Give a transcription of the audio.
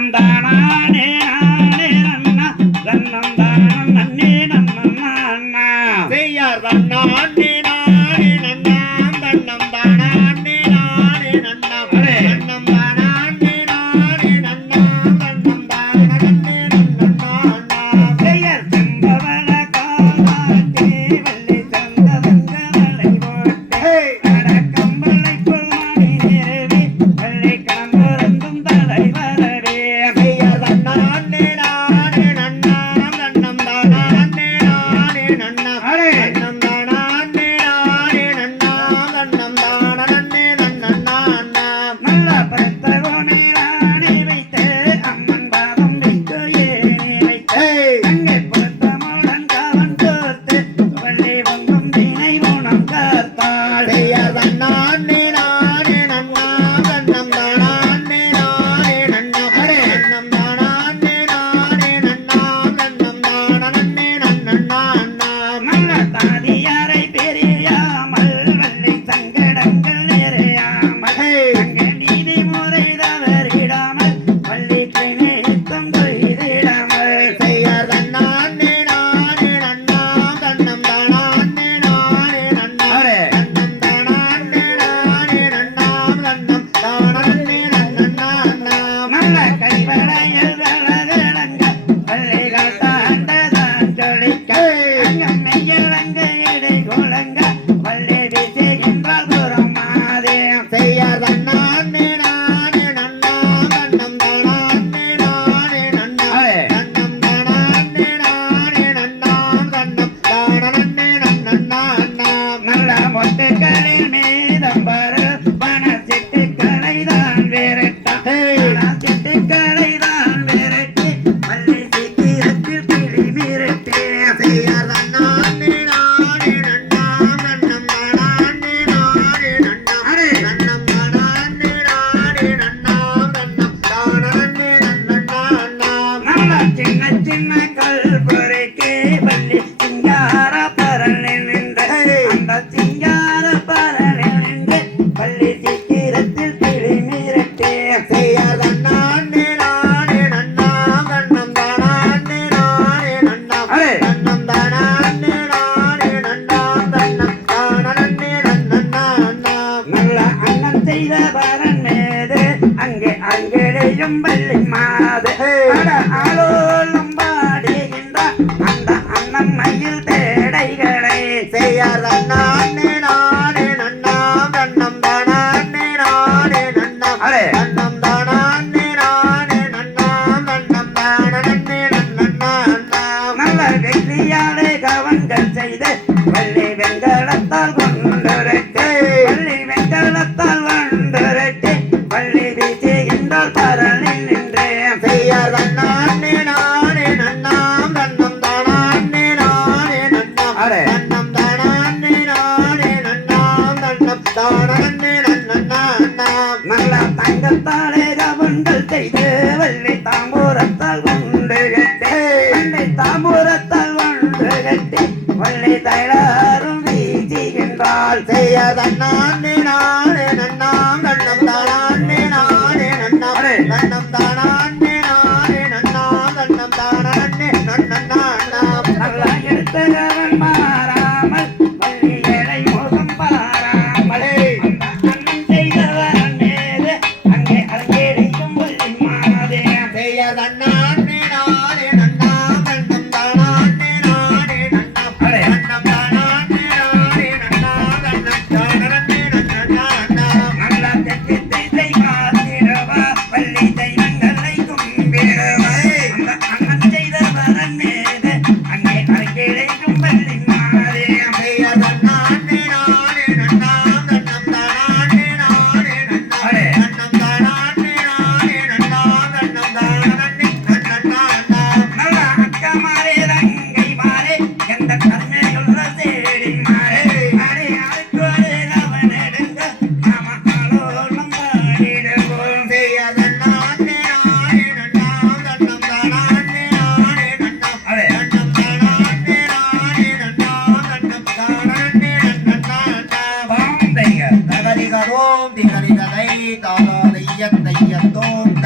தன்னம் தானே நானே நன்னா தன்னம் தானம் நன்னே நன்னா அண்ணா செய்யார் தன்னானே நானே நன்னா தன்னம் தானே நானே நன்னா தன்னம் தானே நானே நன்னா தன்னம் தானே நன்னா அண்ணா செய்யார் செம்பவள காலாட்டே வள்ளி சந்தவங்க வளை போட்டே நடக்கம்பளை புல்மணி நிறுவி வள்ளி கலந்துறந்தும் தலைவரவே செய்யார் தன்னானே நானே நன்னா தன்னம் தானே நானே நன்னா தன்னம் தானே நானே நன்னா தன்னம் தானே நன்னா அண்ணா நல்ல பரத்தகோனே ராணி வைத்து அம்மன் பாதம் வைத்து ஏனி வைத்து அங்கே பொருத்தமுடன் காவன் தோர்த்து வள்ளி பொங்கும் தினை குணம் காத்தாள் செய்யார் தன்னானே நானே நன்னா தன்னம் தானே நானே நன்னா தன்னம் தானே நானே நன்னா தன்னம் தானே நன்னா அண்ணா நல்ல தாதியாரை பெரியாமல் வள்ளி சங்கடங்கள் நிறையாமல் அங்கே நீதி முறை தவறிடாமல் வள்ளிக்கு நேத்தம் கொய்திடாமல் செய்யார் தன்னானே நானே நன்னா தன்னம் தானே நானே நன்னா தன்னம் தானே நானே நன்னா தன்னம் தானே நன்னா அண்ணா நல்ல கைவளையல் அழகழங்க வள்ளிகள் தாண்டதான் ஜொலிக்க அங்கம் மெய்யில் அங்க இடை குழங்க வள்ளி வீசுகின்றால் புறம் மாதேம் செய்யார் தன்னானே நானே நன்னா தன்னம் தானே நானே நன்னா தன்னம் தானே நானே நன்னா தன்னம் தானே நன்னா அண்ணா நல்ல மொட்டுக்களில் மீதம் வரும் பண சிட்டுக்களை தான் விரட்டான் சிட்டுக்களை தான் விரட்டி வள்ளி சீக்கிரத்தில் கிளி மிரட்டி செய்யார் தன்னானே நானே நன்னா தன்னம் தானே நானே நன்னா தன்னம் தானே நானே நன்னா தன்னம் தானே நன்னா அண்ணா நல்ல சின்ன சின்ன கல் பொறைக்கு வள்ளி சிங்கார பரலில் நின்று அந்த சிங்கார பரலில் நின்று வள்ளி சீக்கிரத்தில் கிளி மிரட்டி செய்யார் தன்னானே நானே நன்னா தன்னம் தானே நானே நன்னா தன்னம் தானே நானே நன்னா தன்னம் தானே நன்னா அண்ணா நல்ல அண்ணன் செய்த பரன் மீது அங்கே அங்கேயும் வள்ளி மாது அட ஆளோலும் பாடுகின்ற அந்த அண்ணன் மயில் தேடைகளை செய்யார் தன்னானே நானே நன்னா தன்னம் தானே நானே நன்னா தன்னம் தானே நானே நன்னா தன்னம் தானே நன்னா அண்ணா நல்ல வெள்ளியாலே கவன்கள் செய்து வள்ளி வெங்கலத்தால் கொண்டுரைத்து வள்ளி வெங்கலத்தால் கொண்டுரைத்து வள்ளி வீசுகின்றால் பரலில் நின்று செய்யார் தன்னானே நானே நன்னா தன்னம் தானே நானே நன்னா தன்னம் தானே நானே நன்னா தன்னம் தானே நன்னா அண்ணா நல்ல தங்கத்தாலே கவன்கள் செய்து வள்ளி தாம்பூரத்தால் கொண்டு கட்டி வள்ளி தாம்பூரத்தால் கொண்டு கட்டி வள்ளி தைலாரும் வீசுகின்றாள் செய்யார் தன்னானே நானே நன்னா தன்னம் தானே நானே நன்னா தன்னம் தானே நானே நன்னா தன்னம் தானே நன்னா அண்ணா நல்ல எடுத்தவன் மாறாமல் வள்ளி ஏழை முகம் பாராமல் அந்த அண்ணன் செய்தவன் மீது அங்கே அரங்கேறியும் வள்ளி மாதே செய்யார் தன்னானே நானே நன்னா தன்னம் தானே நானே நன்னா தன்னம் தானே நானே நன்னா தன்னம் தானே நன்னா அண்ணா நல்ல தெற்கு திசை காத்திடவா வள்ளி தெய்வங்களை கும்பிடவா அந்த அண்ணன் செய்தவன் மீது அங்கே அரங்கேறியும் வள்ளி மாதே செய்யார் தன்னானே நானே நன்னா தன்னம் தானே நானே நன்னா தன்னம் தானே நானே நன்னா தன்னம் தானே நன்னா அண்ணா நல்ல அக்கமாரே ரங்கை மாறே எந்த கருமையுள்ள தேடி மாறே மாறே ஆட்கொடு அவன் எடுங்க நாம ஆளோலம் பாடிடுவோம் செய்யார் தன்னானே நானே நன்னா தன்னம் தானே நானே நன்னா தன்னம் தானே நானே நன்னா தன்னம் தானே நன்னா அண்ணா பாந்தையர் தகரிகரோம் திகரிகதை தாதாதையத்தையத்தோம்